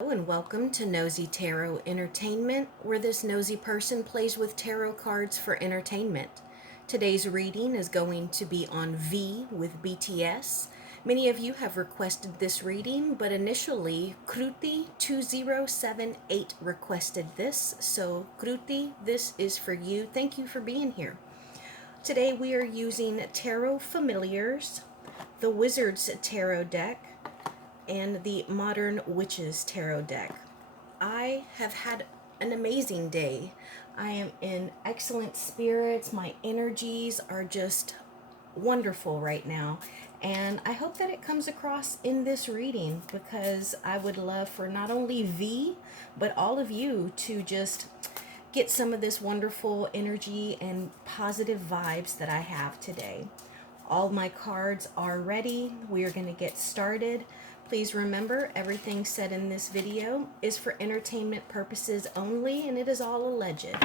And welcome to Nosy Tarot Entertainment, where this nosy person plays with tarot cards for entertainment. Today's reading is going to be on V with BTS. Many of you have requested this reading, but initially Kruti2078 requested this. So Kruti, this is for you. Thank you for being here. Today we are using Tarot Familiars, the Wizard's Tarot deck, and the Modern Witches Tarot deck. I have had an amazing day. I am in excellent spirits. My energies are just wonderful right now. And I hope that it comes across in this reading because I would love for not only V, but all of you to just get some of this wonderful energy and positive vibes that I have today. All my cards are ready. We are going to get started. Please remember, everything said in this video is for entertainment purposes only, and it is all alleged.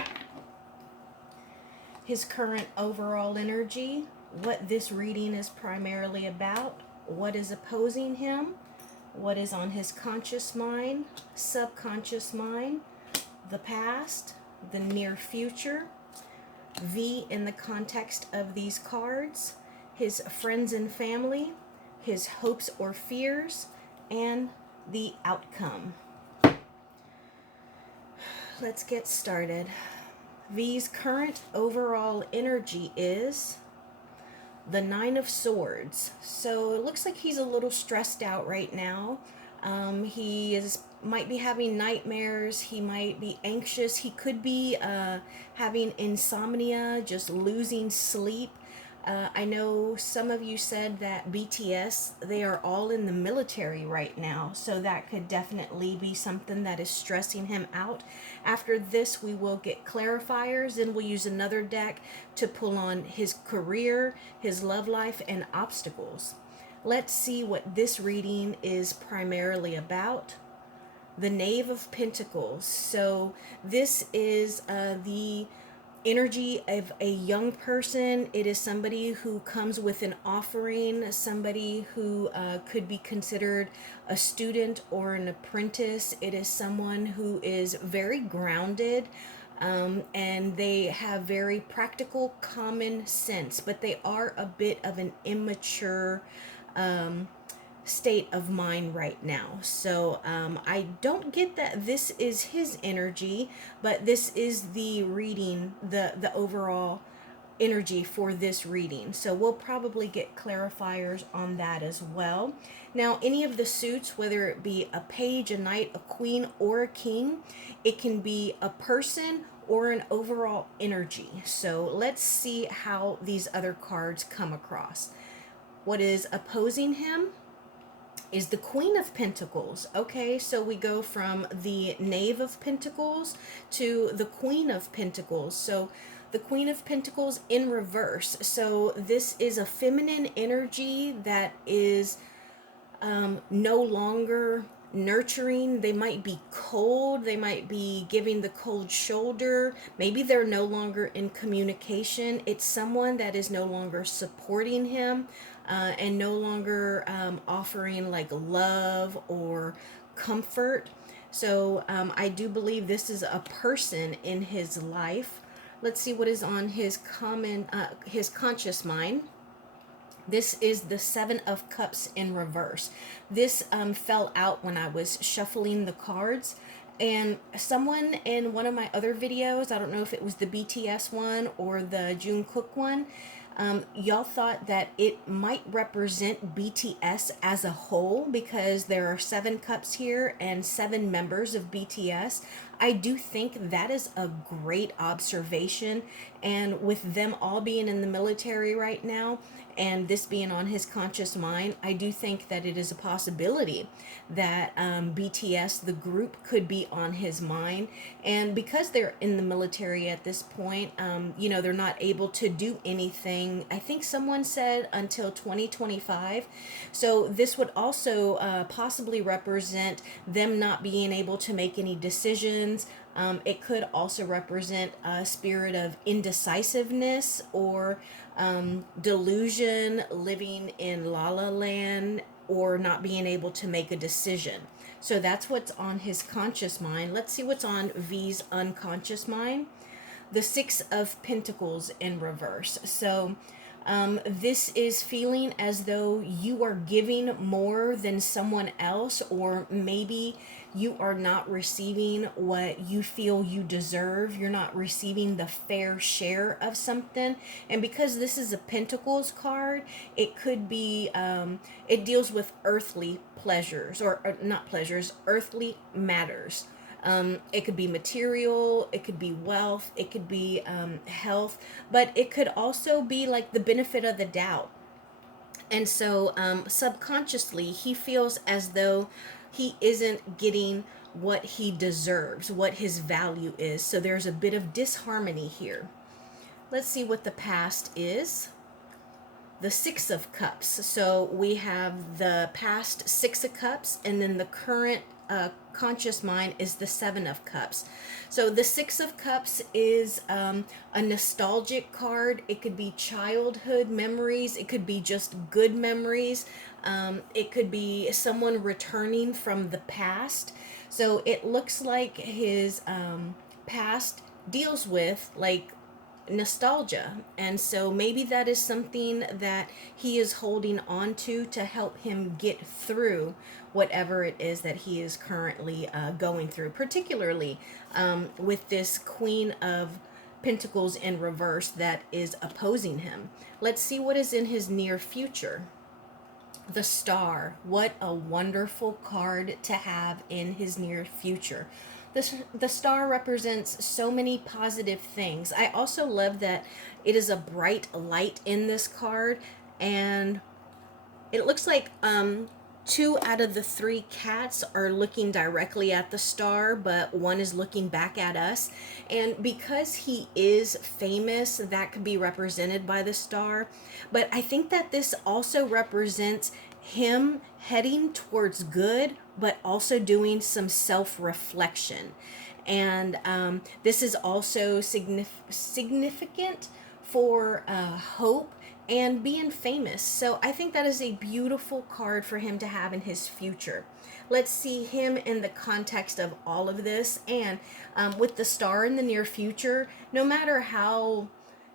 His current overall energy, what this reading is primarily about, what is opposing him, what is on his conscious mind, subconscious mind, the past, the near future, V in the context of these cards, his friends and family, his hopes or fears, and the outcome. Let's get started. V's current overall energy is the Nine of Swords. So it looks like he's a little stressed out right now. He might be having nightmares. He might be anxious. He could be having insomnia, just losing sleep. I know some of you said that BTS, they are all in the military right now, so that could definitely be something that is stressing him out. After this, we will get clarifiers, and we'll use another deck to pull on his career, his love life, and obstacles. Let's see what this reading is primarily about. The Knave of Pentacles. So this is the energy of a young person. It is somebody who comes with an offering, somebody who could be considered a student or an apprentice. It is someone who is very grounded, and they have very practical common sense, but they are a bit of an immature state of mind right now. So I don't get that this is his energy, but this is the reading, the overall energy for this reading. So we'll probably get clarifiers on that as well. Now, any of the suits, whether it be a page, a knight, a queen, or a king, it can be a person or an overall energy. So let's see how these other cards come across. What is opposing him is the Queen of Pentacles. Okay, so we go from the Knave of Pentacles to the Queen of Pentacles. So the Queen of Pentacles in reverse. So this is a feminine energy that is no longer nurturing. They might be cold. They might be giving the cold shoulder. Maybe they're no longer in communication. It's someone that is no longer supporting him, and no longer offering like love or comfort. So I do believe this is a person in his life. Let's see what is on his his conscious mind. This is the Seven of Cups in reverse. This fell out when I was shuffling the cards. And someone in one of my other videos, I don't know if it was the BTS one or the June Cook one, y'all thought that it might represent BTS as a whole because there are 7 cups here and 7 members of BTS. I do think that is a great observation, and with them all being in the military right now and this being on his conscious mind, I do think that it is a possibility that BTS, the group, could be on his mind. And because they're in the military at this point, they're not able to do anything. I think someone said until 2025. So this would also possibly represent them not being able to make any decisions. It could also represent a spirit of indecisiveness or delusion, living in la la land, or not being able to make a decision. So that's what's on his conscious mind. Let's see what's on V's unconscious mind. The Six of Pentacles in reverse. So this is feeling as though you are giving more than someone else, or maybe you are not receiving what you feel you deserve. You're not receiving the fair share of something. And because this is a Pentacles card, it could be, it deals with earthly pleasures, or not pleasures, earthly matters. It could be material, it could be wealth, it could be health, but it could also be like the benefit of the doubt. And so subconsciously, he feels as though he isn't getting what he deserves, what his value is. So there's a bit of disharmony here. Let's see what the past is. The Six of Cups. So we have the past Six of Cups, and then the current conscious mind is the Seven of Cups. So the Six of Cups is a nostalgic card. It could be childhood memories. It could be just good memories. It could be someone returning from the past. So it looks like his past deals with like nostalgia, and so maybe that is something that he is holding on to help him get through whatever it is that he is currently going through, particularly with this Queen of Pentacles in reverse that is opposing him. Let's see what is in his near future. The Star. What a wonderful card to have in his near future. The Star represents so many positive things. I also love that it is a bright light in this card, and it looks like two out of the three cats are looking directly at the star, but one is looking back at us. And because he is famous, that could be represented by the star. But I think that this also represents him heading towards good, but also doing some self-reflection. And this is also significant for hope and being famous. So I think that is a beautiful card for him to have in his future. Let's see him in the context of all of this. And with the star in the near future, no matter how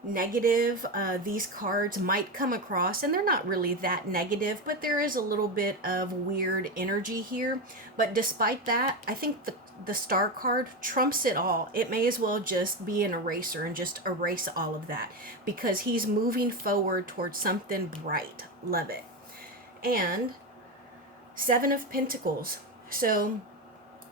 negative these cards might come across, and they're not really that negative, but there is a little bit of weird energy here. But despite that, I think the star card trumps it all. It may as well just be an eraser and just erase all of that, because he's moving forward towards something bright. Love it. And Seven of Pentacles. So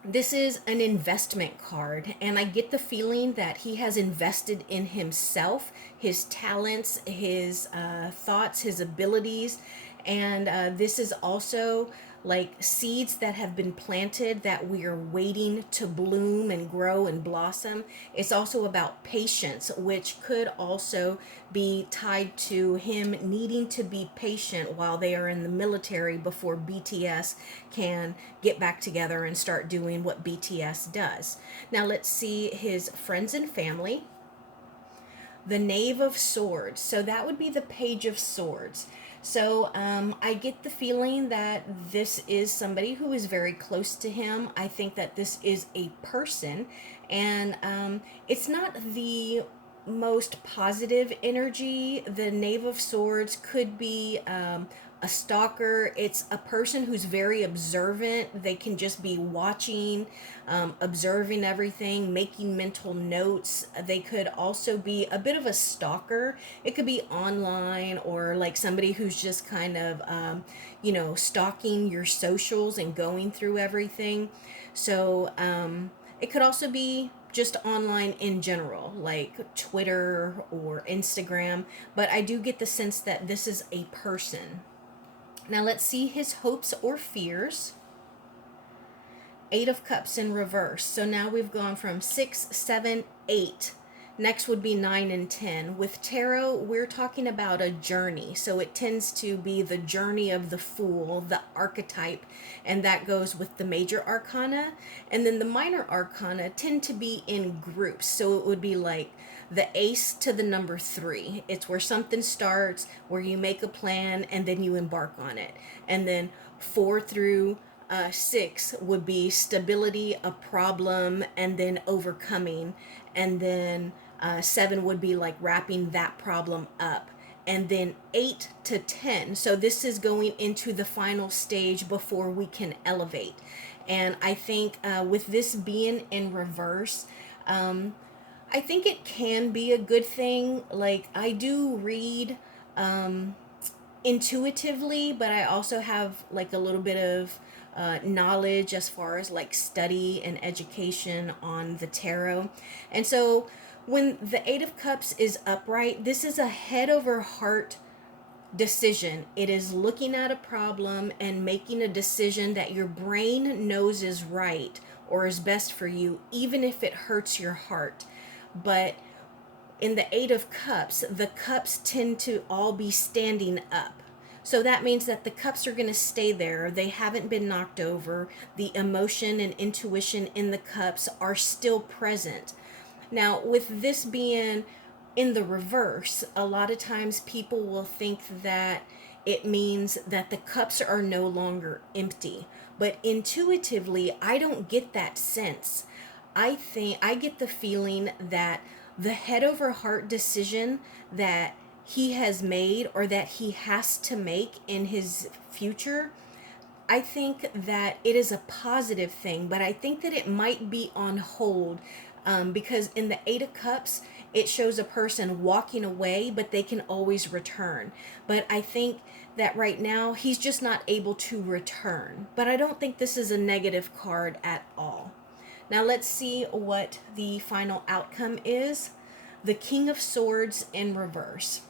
this is an investment card, and I get the feeling that he has invested in himself, his talents, his thoughts, his abilities. And this is also like seeds that have been planted that we are waiting to bloom and grow and blossom. It's also about patience, which could also be tied to him needing to be patient while they are in the military before BTS can get back together and start doing what BTS does. Now let's see his friends and family. The Knave of Swords. So that would be the Page of Swords. So I get the feeling that this is somebody who is very close to him. I think that this is a person, and it's not the most positive energy. The Knave of Swords could be a stalker. It's a person who's very observant. They can just be watching, observing everything, making mental notes. They could also be a bit of a stalker. It could be online, or like somebody who's just kind of, stalking your socials and going through everything. So it could also be just online in general, like Twitter or Instagram. But I do get the sense that this is a person. Now let's see his hopes or fears. Eight of Cups in reverse. So now we've gone from 6, 7, 8. Next would be 9 and 10. With tarot, we're talking about a journey. So it tends to be the journey of the Fool, the archetype, and that goes with the major arcana. And then the minor arcana tend to be in groups. So it would be like the ace to the number 3. It's where something starts, where you make a plan, and then you embark on it. And then 4 through Six would be stability, a problem, and then overcoming. And then seven would be like wrapping that problem up. And then 8 to 10. So this is going into the final stage before we can elevate. And I think with this being in reverse, I think it can be a good thing. Like, I do read intuitively, but I also have like a little bit of knowledge as far as like study and education on the tarot. And so when the Eight of Cups is upright, this is a head over heart decision. It is looking at a problem and making a decision that your brain knows is right or is best for you, even if it hurts your heart. But in the Eight of Cups, the cups tend to all be standing up. So that means that the cups are going to stay there. They haven't been knocked over. The emotion and intuition in the cups are still present. Now, with this being in the reverse, a lot of times people will think that it means that the cups are no longer empty. But intuitively, I don't get that sense. I get the feeling that the head over heart decision that he has made or that he has to make in his future, I think that it is a positive thing, but I think that it might be on hold, because in the Eight of Cups, it shows a person walking away, but they can always return. But I think that right now he's just not able to return. But I don't think this is a negative card at all. Now let's see what the final outcome is. The King of Swords in reverse.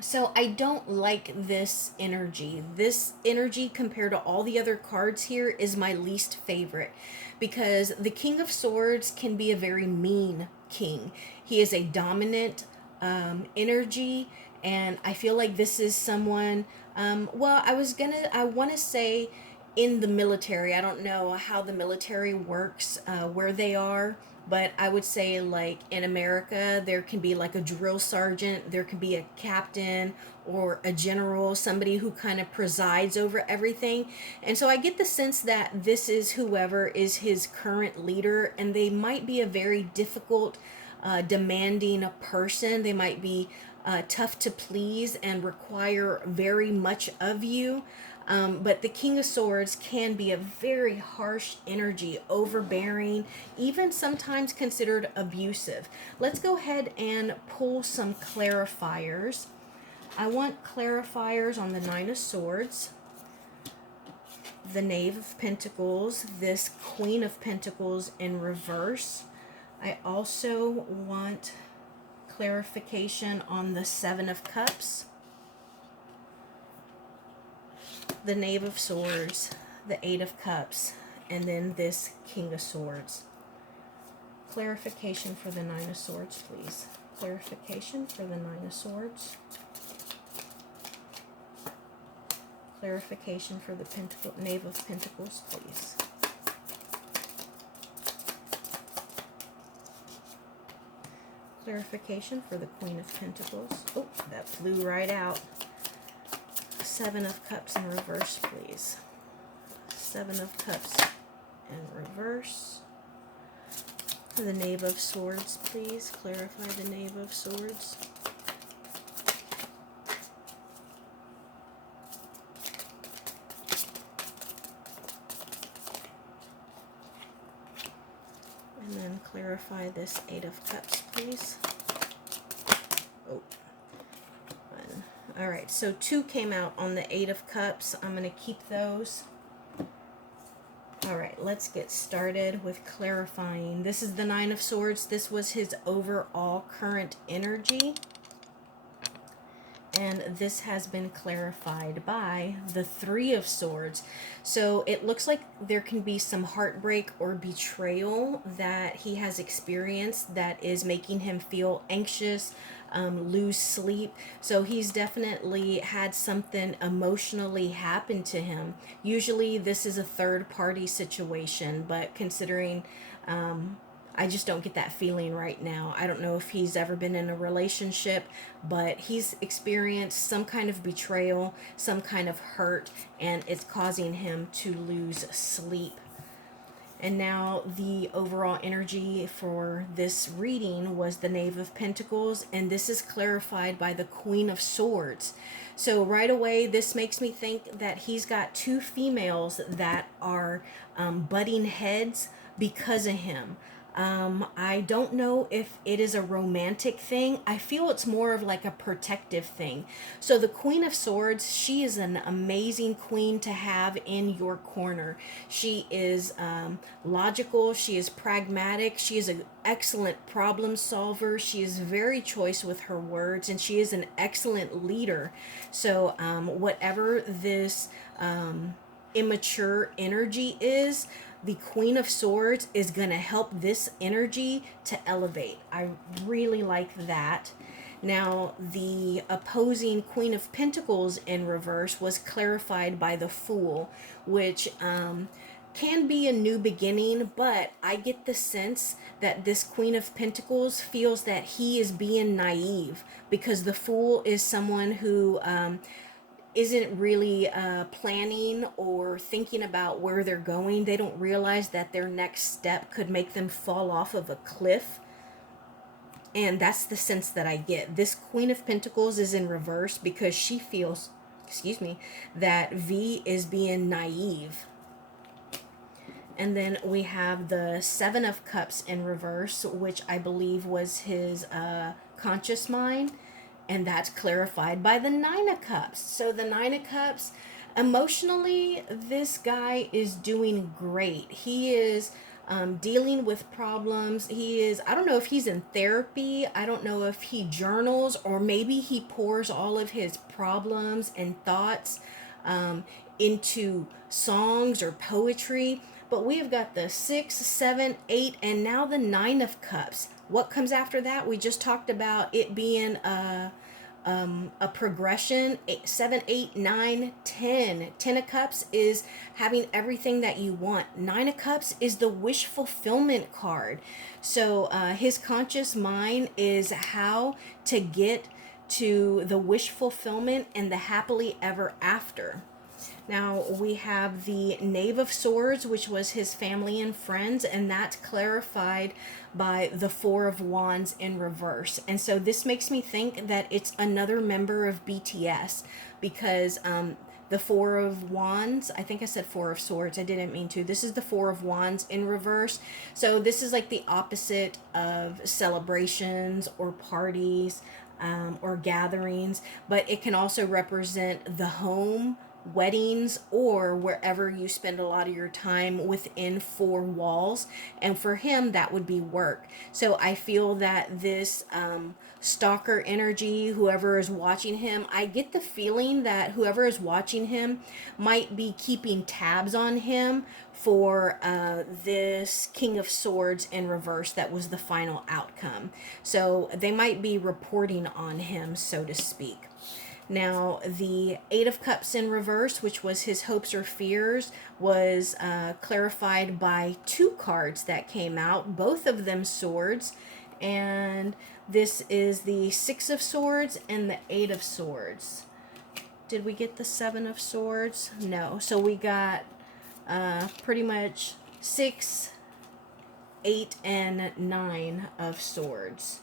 So I don't like this energy. This energy compared to all the other cards here is my least favorite, because the King of Swords can be a very mean king. He is a dominant energy, and I feel like this is someone, I want to say in the military. I don't know how the military works, where they are, but I would say like in America, there can be like a drill sergeant, there can be a captain or a general, somebody who kind of presides over everything. And so I get the sense that this is whoever is his current leader, and they might be a very difficult, demanding person. They might be tough to please and require very much of you. But the King of Swords can be a very harsh energy, overbearing, even sometimes considered abusive. Let's go ahead and pull some clarifiers. I want clarifiers on the Nine of Swords, the Knave of Pentacles, this Queen of Pentacles in reverse. I also want clarification on the Seven of Cups, the Knave of Swords, the Eight of Cups, and then this King of Swords. Clarification for the Nine of Swords, please. Clarification for the Nine of Swords. Clarification for the Knave of Pentacles, please. Clarification for the Queen of Pentacles. Oh, that flew right out. Seven of Cups in reverse, please. Seven of Cups in reverse. The Knave of Swords, please. Clarify the Knave of Swords. And then clarify this Eight of Cups, please. Oh. All right, so 2 came out on the Eight of Cups. I'm going to keep those. All right, let's get started with clarifying. This is the Nine of Swords. This was his overall current energy. And this has been clarified by the Three of Swords. So it looks like there can be some heartbreak or betrayal that he has experienced that is making him feel anxious, lose sleep. So he's definitely had something emotionally happen to him. Usually this is a third party situation, but considering I just don't get that feeling right now. I don't know if he's ever been in a relationship, but he's experienced some kind of betrayal, some kind of hurt, and it's causing him to lose sleep. And now the overall energy for this reading was the Knave of Pentacles, and this is clarified by the Queen of Swords. So right away, this makes me think that he's got two females that are butting heads because of him. I don't know if it is a romantic thing. I feel it's more of like a protective thing. So the Queen of Swords, she is an amazing queen to have in your corner. She is logical. She is pragmatic. She is an excellent problem solver. She is very choice with her words, and she is an excellent leader. So whatever this immature energy is, the Queen of Swords is going to help this energy to elevate. I really like that. Now, the opposing Queen of Pentacles in reverse was clarified by the Fool, which can be a new beginning, but I get the sense that this Queen of Pentacles feels that he is being naive, because the Fool is someone who isn't really planning or thinking about where they're going. They don't realize that their next step could make them fall off of a cliff. And that's the sense that I get. This Queen of Pentacles is in reverse because she feels, that V is being naive. And then we have the Seven of Cups in reverse, which I believe was his conscious mind. And that's clarified by the Nine of Cups. So the Nine of Cups, emotionally, this guy is doing great. He is dealing with problems. He is, I don't know if he's in therapy. I don't know if he journals, or maybe he pours all of his problems and thoughts into songs or poetry. But we have got the 6, 7, 8, and now the Nine of Cups. What comes after that? We just talked about it being a progression. 8, 7, 8, 9, 10. 10 of Cups is having everything that you want. 9 of Cups is the wish fulfillment card. So his conscious mind is how to get to the wish fulfillment and the happily ever after. Now we have the Knave of Swords, which was his family and friends, and that's clarified by the Four of Wands in reverse. And so this makes me think that it's another member of BTS, because the Four of Wands, I think I said Four of Swords, I didn't mean to. This is the Four of Wands in reverse. So this is like the opposite of celebrations or parties or gatherings, but it can also represent the home, weddings, or wherever you spend a lot of your time within four walls. And for him, that would be work. So I feel that this stalker energy, whoever is watching him, I get the feeling that whoever is watching him might be keeping tabs on him for this King of Swords in reverse that was the final outcome. So they might be reporting on him, so to speak. Now, the Eight of Cups in reverse, which was his hopes or fears, was clarified by two cards that came out, both of them swords. And this is the Six of Swords and the Eight of Swords. Did we get the Seven of Swords? No. So we got pretty much 6, 8, and 9 of Swords.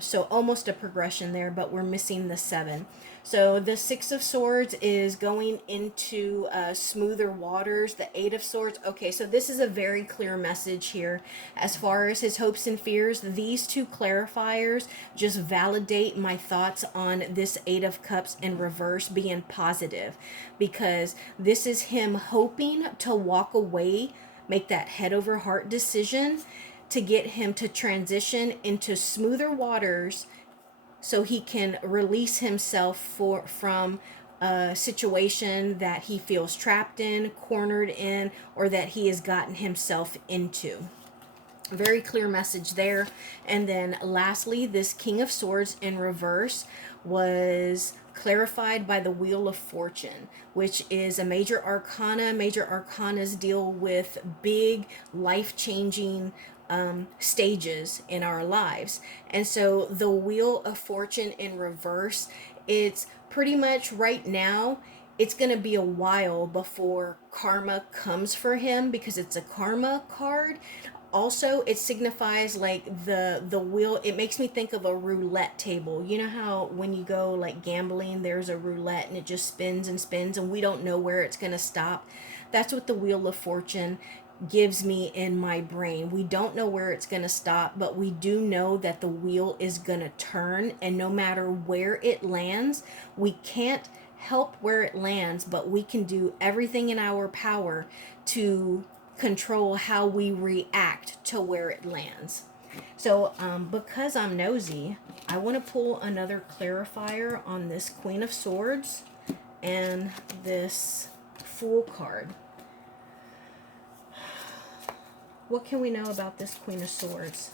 So almost a progression there, but we're missing the 7. So the Six of Swords is going into smoother waters. The Eight of Swords. Okay, so this is a very clear message here. As far as his hopes and fears, these two clarifiers just validate my thoughts on this Eight of Cups in reverse being positive, because this is him hoping to walk away, make that head over heart decision to get him to transition into smoother waters so he can release himself from a situation that he feels trapped in, cornered in, or that he has gotten himself into. Very clear message there. And then lastly, this King of Swords in reverse was clarified by the Wheel of Fortune, which is a major arcana. Major arcanas deal with big, life-changing stages in our lives. And so the Wheel of Fortune in reverse, it's pretty much right now, it's going to be a while before karma comes for him because it's a karma card. Also, it signifies like the wheel. It makes me think of a roulette table. You know how when you go like gambling, there's a roulette and it just spins and spins and we don't know where it's going to stop. That's what the Wheel of Fortune gives me in my brain. We don't know where it's going to stop, but we do know that the wheel is going to turn, and no matter where it lands, we can't help where it lands, but we can do everything in our power to control how we react to where it lands. So, because I'm nosy, I want to pull another clarifier on this Queen of Swords and this Fool card. What can we know about this Queen of Swords?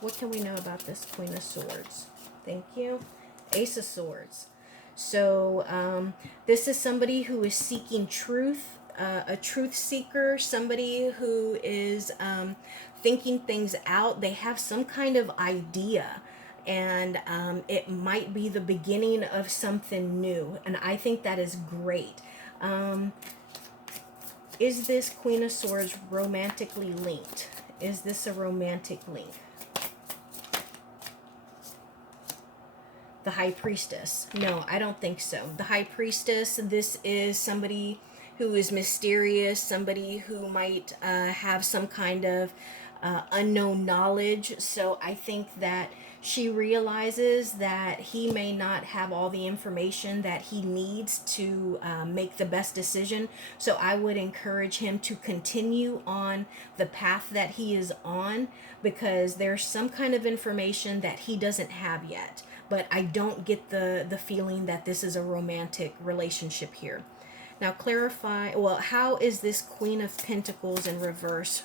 What can we know about this Queen of Swords? Thank you. Ace of Swords. So this is somebody who is seeking truth, a truth seeker, somebody who is thinking things out. They have some kind of idea, and it might be the beginning of something new, and I think that is great. Is this Queen of Swords romantically linked? Is this a romantic link? The High Priestess. No, I don't think so. The High Priestess, this is somebody who is mysterious, somebody who might have some kind of unknown knowledge. So I think that she realizes that he may not have all the information that he needs to make the best decision. So I would encourage him to continue on the path that he is on, because there's some kind of information that he doesn't have yet. But I don't get the feeling that this is a romantic relationship here. Now clarify, well, how is this Queen of Pentacles in reverse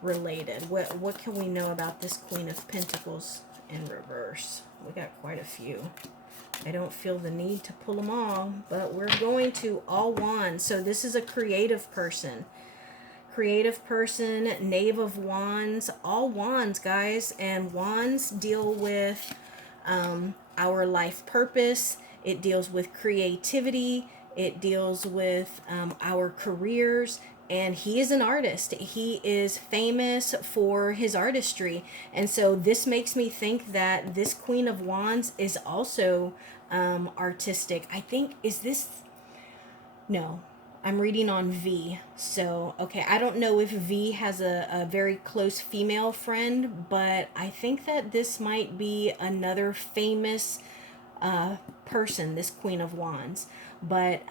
related? What can we know about this Queen of Pentacles in reverse? We got quite a few. I don't feel the need to pull them all, but we're going to all wands. So this is a creative person. Creative person, Knave of Wands, all wands, guys. And wands deal with our life purpose. It deals with creativity. It deals with our careers. And he is an artist. He is famous for his artistry. And so this makes me think that this Queen of Wands is also artistic. I think, is this... No, I'm reading on V. So, okay, I don't know if V has a very close female friend, but I think that this might be another famous person, this Queen of Wands. But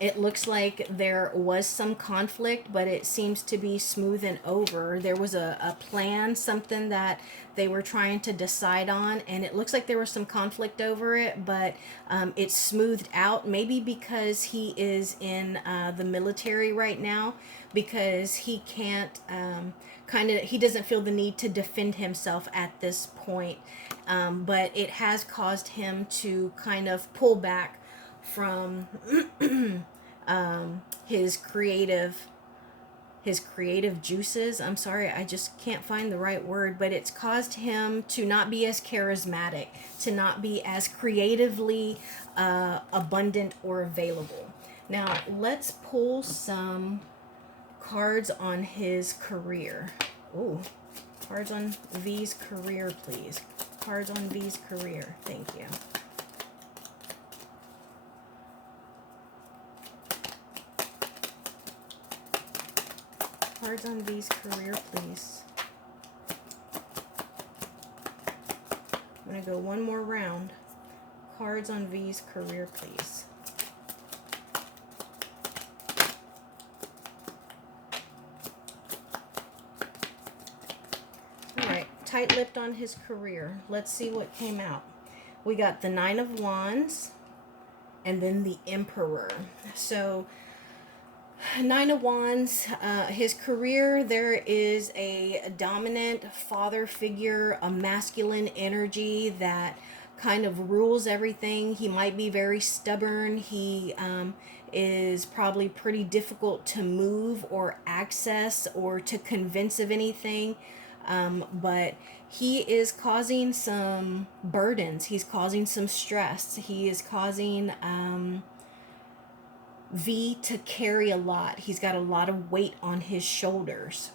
it looks like there was some conflict, but it seems to be smoothing over. There was a plan, something that they were trying to decide on, and it looks like there was some conflict over it, but it's smoothed out. Maybe because he is in the military right now, because he can't he doesn't feel the need to defend himself at this point. But it has caused him to kind of pull back from his creative juices. I'm sorry, I just can't find the right word, but it's caused him to not be as charismatic, to not be as creatively abundant or available. Now let's pull some cards on his career. Ooh, cards on V's career, please. Cards on V's career. Thank you. Cards on V's career, please. I'm going to go one more round. Cards on V's career, please. Alright, tight-lipped on his career. Let's see what came out. We got the Nine of Wands and then the Emperor. So Nine of Wands, his career, there is a dominant father figure, a masculine energy that kind of rules everything. He might be very stubborn. He is probably pretty difficult to move or access or to convince of anything. But he is causing some burdens. He's causing some stress. He is causing V to carry a lot. He's got a lot of weight on his shoulders.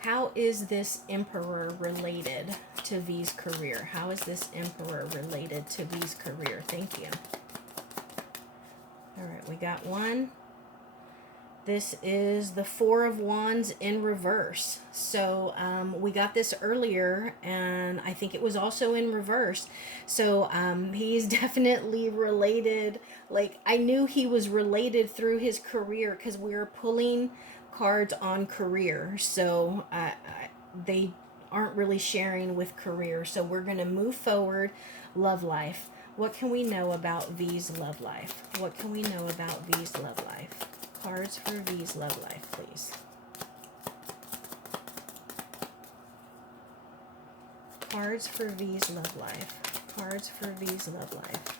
How is this Emperor related to V's career? How is this Emperor related to V's career? Thank you. All right, we got one. This is the Four of Wands in reverse. So we got this earlier, and I think it was also in reverse. So he's definitely related. Like, I knew he was related through his career because we were pulling cards on career. So they aren't really sharing with career. So we're going to move forward. Love life. What can we know about V's love life? What can we know about V's love life? Cards for V's love life, please. Cards for V's love life. Cards for V's love life.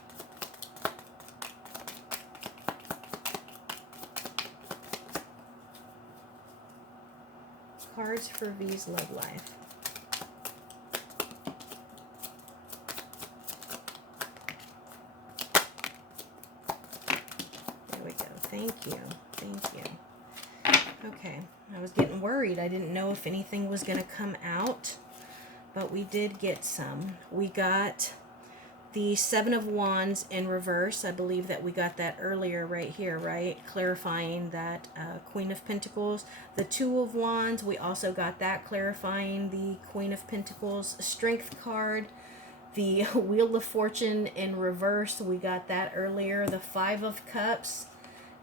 Cards for V's love life. There we go. Thank you. Thank you. Okay. I was getting worried. I didn't know if anything was going to come out, but we did get some. We got the Seven of Wands in reverse. I believe that we got that earlier right here, right? Clarifying that Queen of Pentacles. The Two of Wands, we also got that, clarifying the Queen of Pentacles. Strength card. The Wheel of Fortune in reverse, we got that earlier. The Five of Cups,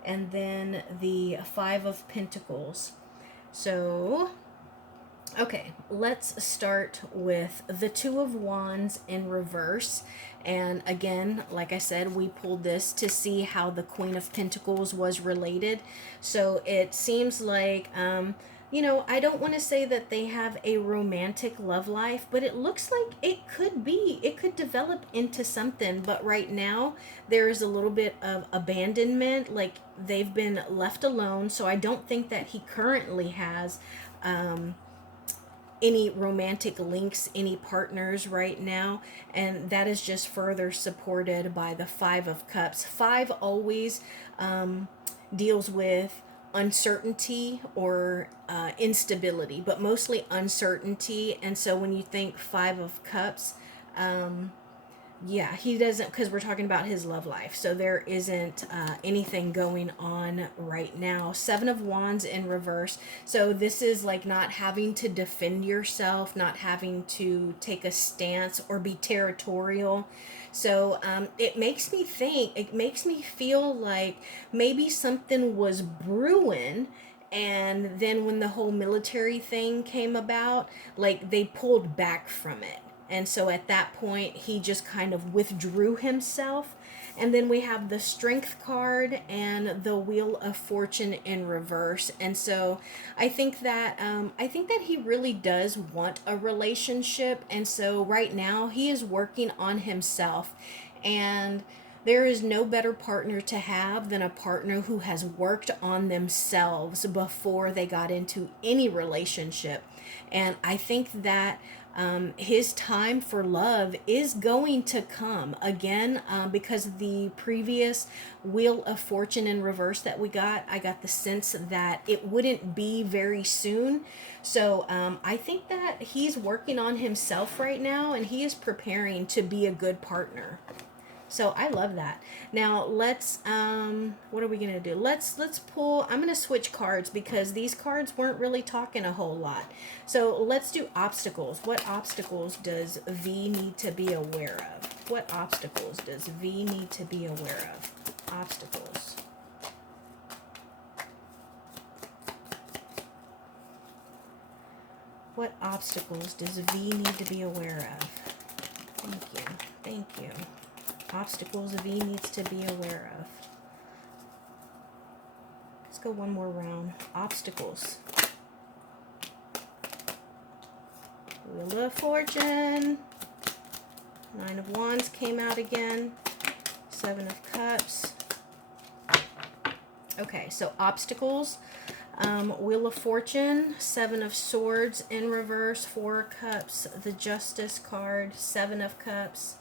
and then the Five of Pentacles. So, okay, let's start with the Two of Wands in reverse. And again, like I said, we pulled this to see how the Queen of Pentacles was related. So it seems like, you know, I don't want to say that they have a romantic love life, but it looks like it could be. It could develop into something. But right now, there is a little bit of abandonment, like they've been left alone. So I don't think that he currently has any romantic links, any partners right now, and that is just further supported by the Five of Cups. Five always deals with uncertainty or instability, but mostly uncertainty. And so when you think Five of Cups, yeah, he doesn't, because we're talking about his love life. So there isn't anything going on right now. Seven of Wands in reverse. So this is like not having to defend yourself, not having to take a stance or be territorial. So it makes me think, it makes me feel like maybe something was brewing. And then when the whole military thing came about, like they pulled back from it. And so at that point, he just kind of withdrew himself. And then we have the Strength card and the Wheel of Fortune in reverse. And so I think that he really does want a relationship. And so right now he is working on himself. And there is no better partner to have than a partner who has worked on themselves before they got into any relationship. And I think that his time for love is going to come again, because the previous Wheel of Fortune in reverse that we got, I got the sense that it wouldn't be very soon. So I think that he's working on himself right now, and he is preparing to be a good partner. So I love that. Now let's what are we gonna do? Let's pull. I'm gonna switch cards because these cards weren't really talking a whole lot. So let's do obstacles. What obstacles does V need to be aware of? What obstacles does V need to be aware of? Obstacles. What obstacles does V need to be aware of? Thank you. Thank you. Obstacles V needs to be aware of. Let's go one more round. Obstacles. Wheel of Fortune. Nine of Wands came out again. Seven of Cups. Okay, so obstacles. Wheel of Fortune, Seven of Swords in reverse, Four of Cups, the Justice card, Seven of Cups,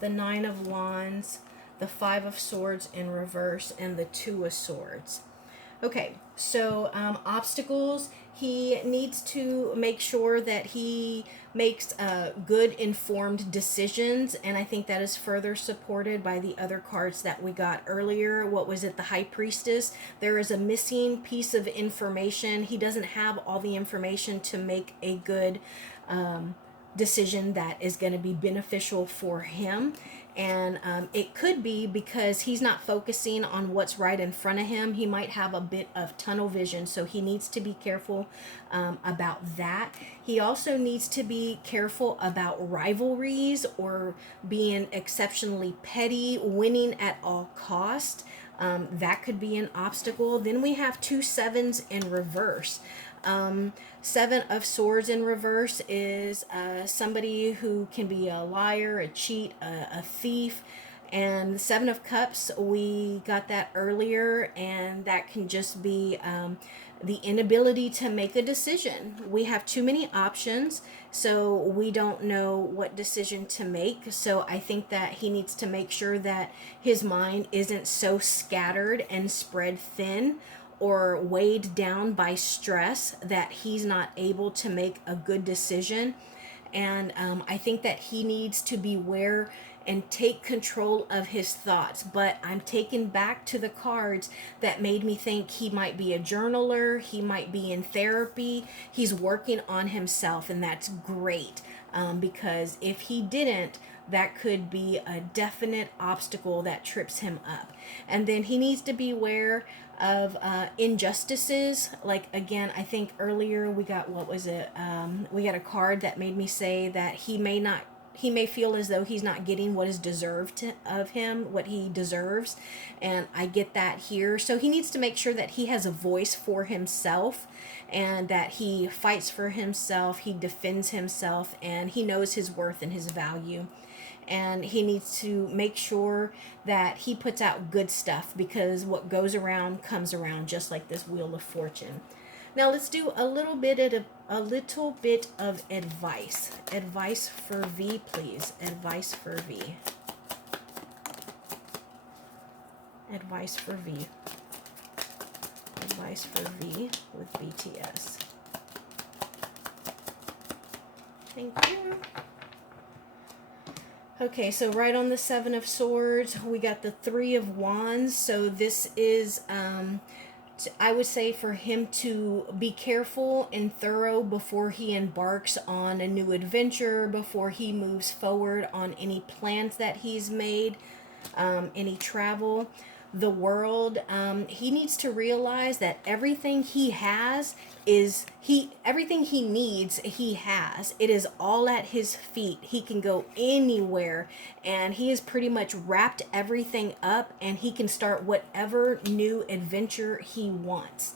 the Nine of Wands, the Five of Swords in reverse, and the Two of Swords. Okay, so obstacles. He needs to make sure that he makes good informed decisions, and I think that is further supported by the other cards that we got earlier. What was it? The High Priestess. There is a missing piece of information. He doesn't have all the information to make a good decision that is going to be beneficial for him. And it could be because he's not focusing on what's right in front of him. He might have a bit of tunnel vision, so he needs to be careful about that. He also needs to be careful about rivalries or being exceptionally petty, winning at all cost. That could be an obstacle. Then we have two sevens in reverse. Seven of Swords in reverse is somebody who can be a liar, a cheat, a thief. And the Seven of Cups, we got that earlier, and that can just be the inability to make a decision. We have too many options, so we don't know what decision to make. So I think that he needs to make sure that his mind isn't so scattered and spread thin or weighed down by stress that he's not able to make a good decision. And I think that he needs to beware and take control of his thoughts. But I'm taken back to the cards that made me think he might be a journaler, he might be in therapy, he's working on himself, and that's great. Because if he didn't, that could be a definite obstacle that trips him up. And then he needs to beware of injustices. Like, again, I think earlier we got, what was it, we got a card that made me say that he may feel as though he's not getting what is deserved of him, what he deserves. And I get that here. So he needs to make sure that he has a voice for himself, and that he fights for himself, he defends himself, and he knows his worth and his value. And he needs to make sure that he puts out good stuff, because what goes around comes around, just like this Wheel of Fortune. Now let's do a little bit of advice. Advice for V, please. Advice for V. Advice for V. Advice for V with BTS. Thank you. Okay, so right on the Seven of Swords, we got the Three of Wands. So this is, I would say, for him to be careful and thorough before he embarks on a new adventure, before he moves forward on any plans that he's made, any travel. The World, he needs to realize that everything he has everything he needs, he has. It is all at his feet. He can go anywhere, and he has pretty much wrapped everything up, and he can start whatever new adventure he wants.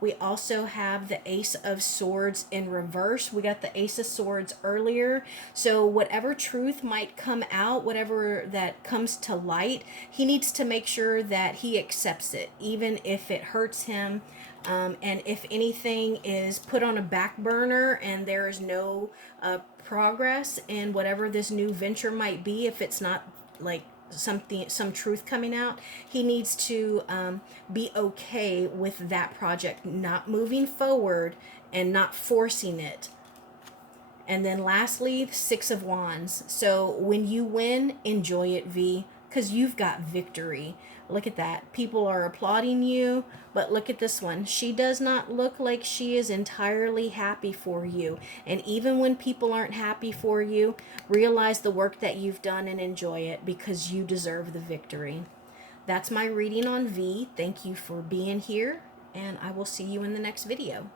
We also have the Ace of Swords in reverse. We got the Ace of Swords earlier. So whatever truth might come out, whatever that comes to light, he needs to make sure that he accepts it, even if it hurts him. And if anything is put on a back burner and there is no progress in whatever this new venture might be, if it's not like some truth coming out, he needs to be okay with that project not moving forward and not forcing it. And then lastly, Six of Wands. So when you win, enjoy it, V, because you've got victory. Look at that. People are applauding you, but look at this one. She does not look like she is entirely happy for you. And even when people aren't happy for you, realize the work that you've done and enjoy it, because you deserve the victory. That's my reading on V. Thank you for being here, and I will see you in the next video.